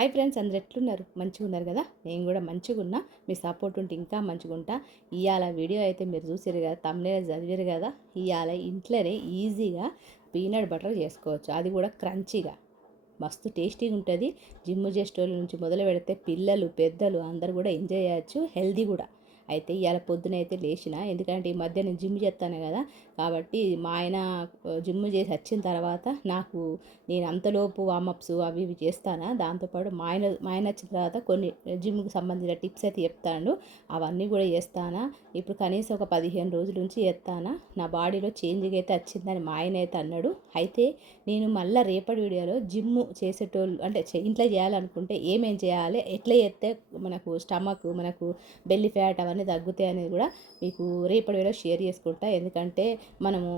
Hi friends, అందరు ఎట్లున్నారు? మంచిగా ఉన్నారు కదా? నేను కూడా మంచిగా ఉన్నా. మీ సపోర్ట్ ఉంటే ఇంకా మంచిగా ఉంటా. ఇవాళ వీడియో అయితే మీరు చూసారు కదా, తమ్ముళ్ళు చదివారు కదా. ఇవాళ ఇంట్లోనే ఈజీగా పీనట్ బటర్ చేసుకోవచ్చు, అది కూడా క్రంచీగా. మస్తు టేస్టీగా ఉంటుంది. జిమ్ చేసేటోళ్ళ నుంచి మొదలు పెడితే పిల్లలు పెద్దలు అందరు కూడా ఎంజాయ్ చేయొచ్చు, హెల్దీ కూడా. అయితే ఇవాళ పొద్దున అయితే లేచిన, ఎందుకంటే ఈ మధ్య నేను జిమ్ చేస్తాను కదా, కాబట్టి మా ఆయన జిమ్ చేసి వచ్చిన తర్వాత నేను అంతలోపు వామప్స్ అవి ఇవి చేస్తాను. దాంతోపాటు మా ఆయన వచ్చిన తర్వాత కొన్ని జిమ్కి సంబంధించిన టిప్స్ అయితే చెప్తాను, అవన్నీ కూడా చేస్తాను. ఇప్పుడు కనీసం ఒక 15 రోజుల నుంచి చేస్తాను. నా బాడీలో చేంజ్గా అయితే వచ్చిందని మా ఆయన అయితే అన్నాడు. అయితే నేను మళ్ళీ రేపటి వీడియోలో జిమ్ చేసేటోళ్ళు అంటే ఇంట్లో చేయాలనుకుంటే ఏమేం చేయాలి, ఎట్లా చేస్తే మనకు స్టమక్, మనకు బెల్లి ఫ్యాట్ అవన్నీ తగ్గుతాయి అనేది కూడా మీకు రేపటి వీడియో షేర్ చేసుకుంటా. ఎందుకంటే మనము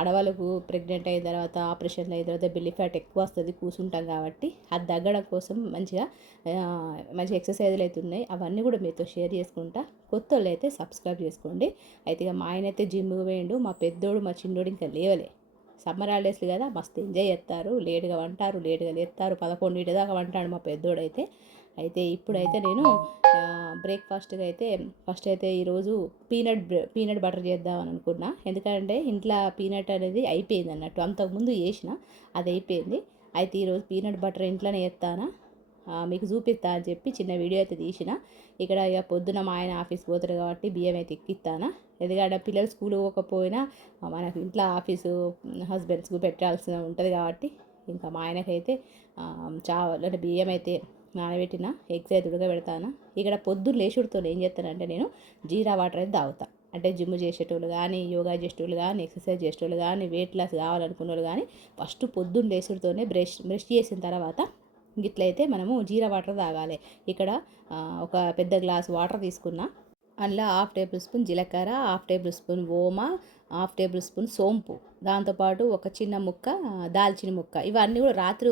ఆడవాళ్ళకు ప్రెగ్నెంట్ అయిన తర్వాత, ఆపరేషన్లు అయిన తర్వాత బెల్లి ఫ్యాట్ ఎక్కువ వస్తుంది, కూర్చుంటాం కాబట్టి అది తగ్గడం కోసం మంచి ఎక్సర్సైజులు అయితే ఉన్నాయి, అవన్నీ కూడా మీతో షేర్ చేసుకుంటా. కొత్త వాళ్ళు అయితే సబ్స్క్రైబ్ చేసుకోండి. అయితే ఇక మా ఆయన అయితే జిమ్కి పోయిండు, మా పెద్దోడు మా చిన్నోడు ఇంకా లేవలే. సమ్మర్ హాలిడేస్లు కదా, మస్తు ఎంజాయ్ చేస్తారు, లేటుగా వంటారు, లేటుగా లేస్తారు. 11 దాకా వంటాడు మా పెద్దోడైతే. అయితే ఇప్పుడైతే నేను బ్రేక్ఫాస్ట్గా అయితే ఫస్ట్ అయితే ఈరోజు పీనట్ బటర్ చేద్దామని అనుకున్నా. ఎందుకంటే ఇంట్లో పీనట్ అనేది అయిపోయింది అన్నట్టు, అంతకుముందు చేసిన అది అయిపోయింది. అయితే ఈరోజు పీనట్ బటర్ ఇంట్లోనే చేస్తానా, మీకు చూపిస్తా అని చెప్పి చిన్న వీడియో అయితే తీసిన. ఇక్కడ ఇక పొద్దున మా ఆయన ఆఫీస్కి పోతారు కాబట్టి బియ్యం అయితే ఎక్కిస్తానా. ఎందుకంటే పిల్లలు స్కూల్ పోకపోయినా మనకు ఇంట్లో ఆఫీసు హస్బెండ్స్కు పెట్టాల్సిన ఉంటుంది కాబట్టి ఇంకా మా ఆయనకైతే అంటే బియ్యం అయితే నానబెట్టిన ఎగ్స్ అయితే ఉడకబెడతాను. ఇక్కడ పొద్దున్న లేచుడుతో ఏం చేస్తానంటే నేను జీరా వాటర్ అయితే తాగుతాను. అంటే జిమ్ చేసేటోళ్ళు కానీ, యోగా చేసేటోళ్ళు కానీ, ఎక్సర్సైజ్ చేసేటోళ్ళు కానీ, వెయిట్ లాస్ కావాలనుకున్న వాళ్ళు కానీ ఫస్ట్ పొద్దున్న లేచుడుతోనే బ్రష్ చేసిన తర్వాత గిట్లయితే మనము జీరా వాటర్ తాగాలి. ఇక్కడ ఒక పెద్ద గ్లాస్ వాటర్ తీసుకున్నా, అందులో 1/2 టేబుల్ స్పూన్ జీలకర్ర, 1/2 టేబుల్ స్పూన్ ఓమ, 1/2 టేబుల్ స్పూన్ సోంపు, దాంతోపాటు ఒక చిన్న ముక్క దాల్చిన ముక్క, ఇవన్నీ కూడా రాత్రి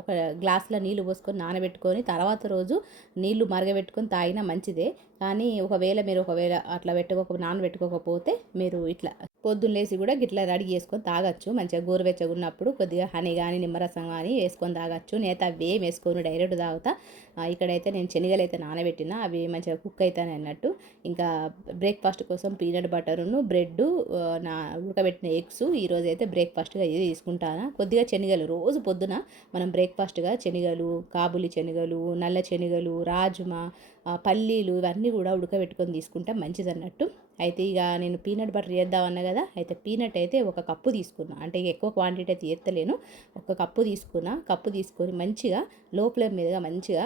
ఒక గ్లాసులో నీళ్ళు పోసుకొని నానబెట్టుకొని తర్వాత రోజు నీళ్లు మరగబెట్టుకొని తాగినా మంచిదే. కానీ మీరు అట్లా నానబెట్టుకోకపోతే మీరు ఇట్లా పొద్దున్న లేసి కూడా గిట్లా రెడీ చేసుకొని తాగొచ్చు. మంచిగా గోరువెచ్చగా ఉన్నప్పుడు కొద్దిగా హనీ కానీ నిమ్మరసం కానీ వేసుకొని తాగొచ్చు. నేత అవి ఏం వేసుకొని డైరెక్ట్ తాగుతా. ఇక్కడైతే నేను శనగలు అయితే నానబెట్టిన, అవి మంచిగా కుక్ అవుతాయి అన్నట్టు. ఇంకా బ్రేక్ఫాస్ట్ కోసం పీనట్ బటరును బ్రెడ్, ఉడకబెట్టిన ఎగ్స్ ఈరోజు అయితే బ్రేక్ఫాస్ట్గా ఇది తీసుకుంటాను. కొద్దిగా శనగలు రోజు పొద్దున మనం బ్రేక్ఫాస్ట్గా శనగలు, కాబులి శనగలు, నల్ల శనగలు, రాజ్మా, పల్లీలు ఇవన్నీ కూడా ఉడకబెట్టుకొని తీసుకుంటే మంచిది అన్నట్టు. అయితే ఇక నేను పీనట్ బటర్ చేద్దామన్నా కదా, అయితే పీనట్ అయితే ఒక కప్పు తీసుకున్నా. అంటే ఎక్కువ క్వాంటిటీ అయితే చేస్తలేను, ఒక కప్పు తీసుకున్నా. కప్పు తీసుకొని మంచిగా లో ఫ్లేమ్ మీదుగా మంచిగా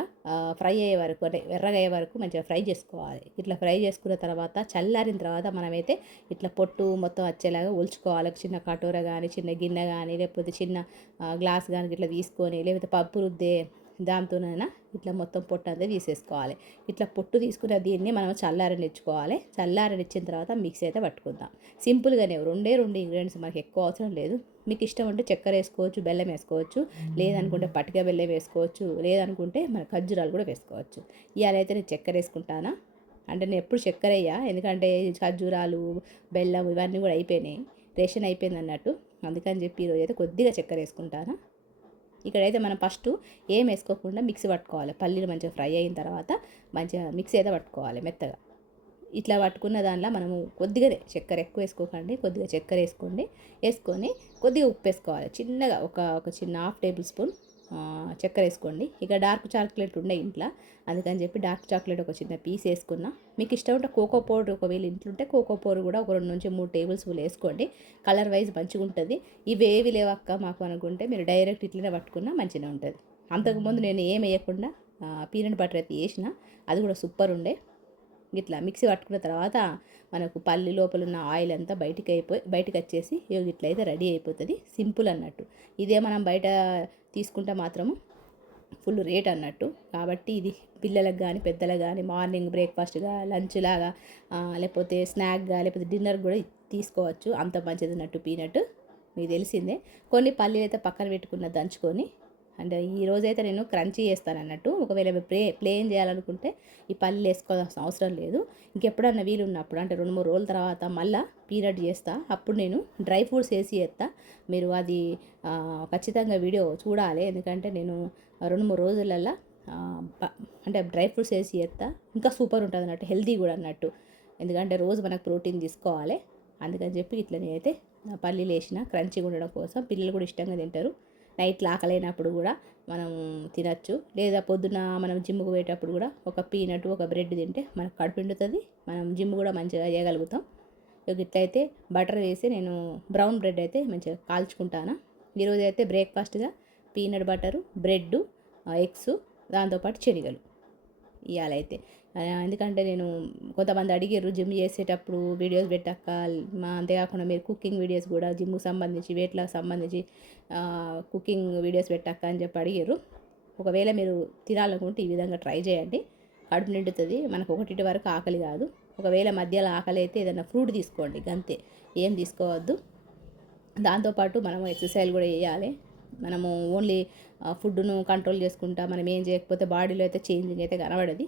ఫ్రై అయ్యే వరకు, అంటే ఎర్రగా అయ్యే వరకు మంచిగా ఫ్రై చేసుకోవాలి. ఇట్లా ఫ్రై చేసుకున్న తర్వాత చల్లారిన తర్వాత మనమైతే ఇట్లా పొట్టు మొత్తం వచ్చేలాగా ఒలుచుకోవాలి. చిన్న కటోర కానీ, చిన్న గిన్నె కానీ, లేకపోతే చిన్న గ్లాస్ కానీ ఇట్లా తీసుకొని, లేకపోతే పప్పు రుద్దే దాంతోనైనా ఇట్లా మొత్తం పొట్టు అంతా తీసేసుకోవాలి. ఇట్లా పొట్టు తీసుకున్న దీన్ని మనం చల్లారనిచ్చుకోవాలి. చల్లారనిచ్చిన తర్వాత మిక్సీ అయితే పట్టుకుందాం. సింపుల్గానే రెండు ఇంగ్రీడియంట్స్, మనకి ఎక్కువ అవసరం లేదు. మీకు ఇష్టం ఉంటే చక్కెర వేసుకోవచ్చు, బెల్లం వేసుకోవచ్చు, లేదనుకుంటే పటిక బెల్లం వేసుకోవచ్చు, లేదనుకుంటే మన ఖర్జూరాలు కూడా వేసుకోవచ్చు. ఇవాళ అయితే నేను చక్కెర వేసుకుంటానా. అంటే నేను ఎప్పుడు చక్కెర వేయ, ఎందుకంటే ఖర్జూరాలు, బెల్లం ఇవన్నీ కూడా అయిపోయినాయి, రేషన్ అయిపోయింది అన్నట్టు. అందుకని చెప్పి ఈరోజు అయితే కొద్దిగా చక్కెర వేసుకుంటాను. ఇక్కడైతే మనం ఫస్ట్ ఏం వేసుకోకుండా మిక్సీ పట్టుకోవాలి. పల్లీలు మంచిగా ఫ్రై అయిన తర్వాత మంచిగా మిక్సీ అయితే పట్టుకోవాలి మెత్తగా. ఇట్లా పట్టుకున్న దానిలో మనము కొద్దిగానే చక్కెర, ఎక్కువ వేసుకోకండి, కొద్దిగా చక్కెర వేసుకొని కొద్దిగా ఉప్పు వేసుకోవాలి. చిన్నగా ఒక చిన్న 1/2 టేబుల్ స్పూన్ చక్కెర వేసుకోండి. ఇక డార్క్ చాక్లెట్ ఉండే ఇంట్లో, అందుకని చెప్పి డార్క్ చాక్లెట్ ఒక చిన్న పీస్ వేసుకున్నా. మీకు ఇష్టం ఉంటే కోకో పౌడర్, ఒకవేళ ఇంట్లో ఉంటే కోకో పౌడర్ కూడా ఒక 2 నుంచి 3 టేబుల్ స్పూన్లు వేసుకోండి. కలర్ వైజ్ మంచిగా ఉంటుంది. ఇవేవి లేవక్క మాకు అనుకుంటే మీరు డైరెక్ట్ ఇట్లనే పట్టుకున్నా మంచిగా ఉంటుంది. అంతకుముందు నేను ఏం వేయకుండా పీనట్ బటర్ అయితే వేసిన, అది కూడా సూపర్ ఉండే. ఇట్లా మిక్సీ పట్టుకున్న తర్వాత మనకు పల్లి లోపల ఉన్న ఆయిల్ అంతా బయటికి వచ్చేసి ఇట్లయితే రెడీ అయిపోతుంది. సింపుల్ అన్నట్టు. ఇదే మనం బయట తీసుకుంటే మాత్రము ఫుల్ రేట్ అన్నట్టు. కాబట్టి ఇది పిల్లలకు కానీ పెద్దలకు కానీ మార్నింగ్ బ్రేక్ఫాస్ట్గా, లంచ్ లాగా, లేకపోతే స్నాక్గా, లేకపోతే డిన్నర్ కూడా తీసుకోవచ్చు. అంత మంచిది అన్నట్టు పీనట్. మీకు తెలిసిందే. కొన్ని పల్లీలు అయితే పక్కన పెట్టుకున్న దంచుకొని, అంటే ఈరోజైతే నేను క్రంచీ చేస్తాను అన్నట్టు. ఒకవేళ ప్లేన్ చేయాలనుకుంటే ఈ పల్లీలు వేసుకోవాల్సిన అవసరం లేదు. ఇంకెప్పుడన్నా వీలు ఉన్నప్పుడు, అంటే 2-3 రోజుల తర్వాత మళ్ళీ పీనట్ చేస్తా, అప్పుడు నేను డ్రై ఫ్రూట్స్ వేసి చేస్తా. మీరు అది ఖచ్చితంగా వీడియో చూడాలి. ఎందుకంటే నేను 2-3 రోజులల్లో అంటే డ్రై ఫ్రూట్స్ వేసి చేస్తా, ఇంకా సూపర్ ఉంటుంది అన్నట్టు, హెల్తీ కూడా అన్నట్టు. ఎందుకంటే రోజు మనకు ప్రోటీన్ తీసుకోవాలి, అందుకని చెప్పి ఇట్లా నేనైతే పల్లీలు వేసిన క్రంచీగా ఉండడం కోసం. పిల్లలు కూడా ఇష్టంగా తింటారు. నైట్లో ఆకలైనప్పుడు కూడా మనం తినచ్చు, లేదా పొద్దున మనం జిమ్కి పోయేటప్పుడు కూడా ఒక పీనట్ ఒక బ్రెడ్ తింటే మనకు కడుపు నిండుతుంది, మనం జిమ్ కూడా మంచిగా చేయగలుగుతాం. ఇట్లయితే బటర్ వేసి నేను బ్రౌన్ బ్రెడ్ అయితే మంచిగా కాల్చుకుంటాను. ఈరోజు అయితే బ్రేక్ఫాస్ట్గా పీనట్ బటరు, బ్రెడ్, ఎగ్స్, దాంతోపాటు శనగలు ఇవాళైతే. ఎందుకంటే నేను కొంతమంది అడిగారు జిమ్ చేసేటప్పుడు వీడియోస్ పెట్టాక, అంతేకాకుండా మీరు కుకింగ్ వీడియోస్ కూడా జిమ్కి సంబంధించి వెయిట్ లాస్ సంబంధించి కుకింగ్ వీడియోస్ పెట్టాక అని చెప్పి అడిగారు. ఒకవేళ మీరు తినాలనుకుంటే ఈ విధంగా ట్రై చేయండి, కడుపు నిండుతుంది, మనకు 1 వరకు ఆకలి కాదు. ఒకవేళ మధ్యలో ఆకలి అయితే ఏదైనా ఫ్రూట్ తీసుకోండి, అంతే, ఏం తీసుకోవద్దు. దాంతోపాటు మనము ఎక్సర్సైజ్ కూడా చేయాలి. మనము ఓన్లీ ఫుడ్ను కంట్రోల్ చేసుకుంటా మనం ఏం చేయకపోతే బాడీలో అయితే చేంజింగ్ అయితే కనబడది,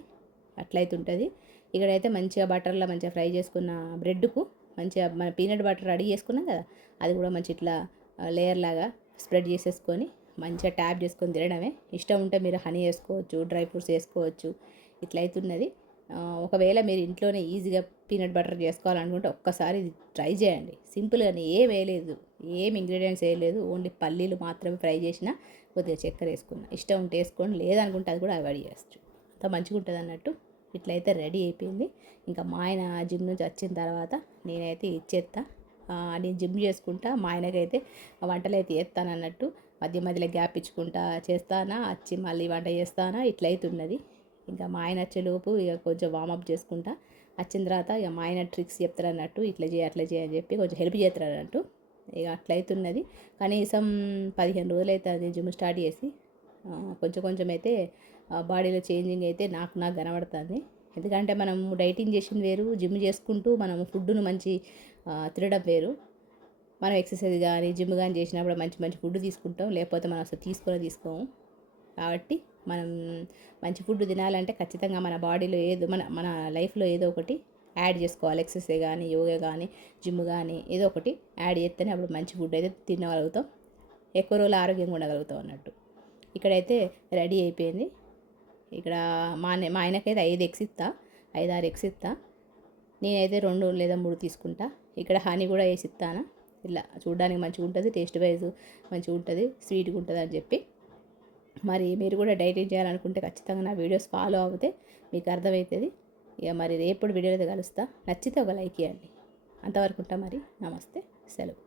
అట్లయితే ఉంటుంది. ఇక్కడైతే మంచిగా బటర్లో మంచిగా ఫ్రై చేసుకున్న బ్రెడ్కు మంచిగా మన పీనట్ బటర్ రెడీ చేసుకున్నాం కదా, అది కూడా మంచి ఇట్లా లేయర్ లాగా స్ప్రెడ్ చేసేసుకొని మంచిగా ట్యాప్ చేసుకొని తినడమే. ఇష్టం ఉంటే మీరు హనీ వేసుకోవచ్చు, డ్రై ఫ్రూట్స్ వేసుకోవచ్చు, ఇట్లయితున్నది. ఒకవేళ మీరు ఇంట్లోనే ఈజీగా పీనట్ బటర్ చేసుకోవాలనుకుంటే ఒక్కసారి ఇది ట్రై చేయండి. సింపుల్గానే, ఏం వేయలేదు, ఏం ఇంగ్రీడియంట్స్ వేయలేదు, ఓన్లీ పల్లీలు మాత్రమే ఫ్రై చేసిన, కొద్దిగా చక్కెర వేసుకున్నా. ఇష్టం ఉంటే వేసుకోండి, లేదనుకుంటే అది కూడా అవాయిడ్ చేయొచ్చు, అంత మంచిగా ఉంటుంది అన్నట్టు. ఇట్లయితే రెడీ అయిపోయింది. ఇంకా మా ఆయన జిమ్ నుంచి వచ్చిన తర్వాత నేనైతే ఇచ్చేస్తా. నేను జిమ్ చేసుకుంటా, మా ఆయనకైతే వంటలు అయితే చేస్తాను అన్నట్టు. మధ్య మధ్యలో గ్యాప్ ఇచ్చుకుంటా చేస్తానా, వచ్చి మళ్ళీ వంట చేస్తానా, ఇట్లయితున్నది. ఇంకా మా ఆయన వచ్చేలోపు ఇక కొంచెం వామప్ చేసుకుంటా. వచ్చిన తర్వాత ఇక మా ఆయన ట్రిక్స్ చెప్తారు అన్నట్టు, ఇట్లా చేయి అట్లా చేయి అని చెప్పి కొంచెం హెల్ప్ చేస్తారు అన్నట్టు. ఇక అట్లయితున్నది. కనీసం 15 రోజులు అయితే అది జిమ్ స్టార్ట్ చేసి కొంచెం కొంచెం అయితే బాడీలో చేంజింగ్ అయితే నాకు కనబడుతుంది. ఎందుకంటే మనం డైటింగ్ చేసింది వేరు, జిమ్ చేసుకుంటూ మనం ఫుడ్ను మంచి తినడం వేరు. మనం ఎక్సర్సైజ్ కానీ జిమ్ కానీ చేసినప్పుడు మంచి మంచి ఫుడ్ తీసుకుంటాం, లేకపోతే మనం అసలు తీసుకోము. కాబట్టి మనం మంచి ఫుడ్ తినాలంటే ఖచ్చితంగా మన బాడీలో ఏదో మన లైఫ్లో ఏదో ఒకటి యాడ్ చేసుకోవాలి. ఎక్సర్సైజ్ కానీ, యోగా కానీ, జిమ్ కానీ ఏదో ఒకటి యాడ్ చేస్తేనే అప్పుడు మంచి ఫుడ్ అయితే తినగలుగుతాం, ఎక్కువ రోజులు ఆరోగ్యంగా ఉండగలుగుతాం అన్నట్టు. ఇక్కడైతే రెడీ అయిపోయింది. ఇక్కడ మా ఆయనకైతే 5 ఎగ్స్ ఇస్తా, 5-6 ఎగ్స్ ఇస్తా. నేనైతే 2 లేదా 3 తీసుకుంటా. ఇక్కడ హనీ కూడా వేసి ఇస్తాను. ఇలా చూడడానికి మంచిగా ఉంటుంది, టేస్ట్ వైజ్ మంచిగా ఉంటుంది, స్వీట్గా ఉంటుంది అని చెప్పి. మరి మీరు కూడా డైటింగ్ చేయాలనుకుంటే ఖచ్చితంగా నా వీడియోస్ ఫాలో అవుతే మీకు అర్థమవుతుంది. ఇక మరి రేపటి వీడియోలో కలుస్తా. నచ్చితే ఒక లైక్ ఇవ్వండి. అంతవరకు ఉంటా మరి. నమస్తే, సెలవు.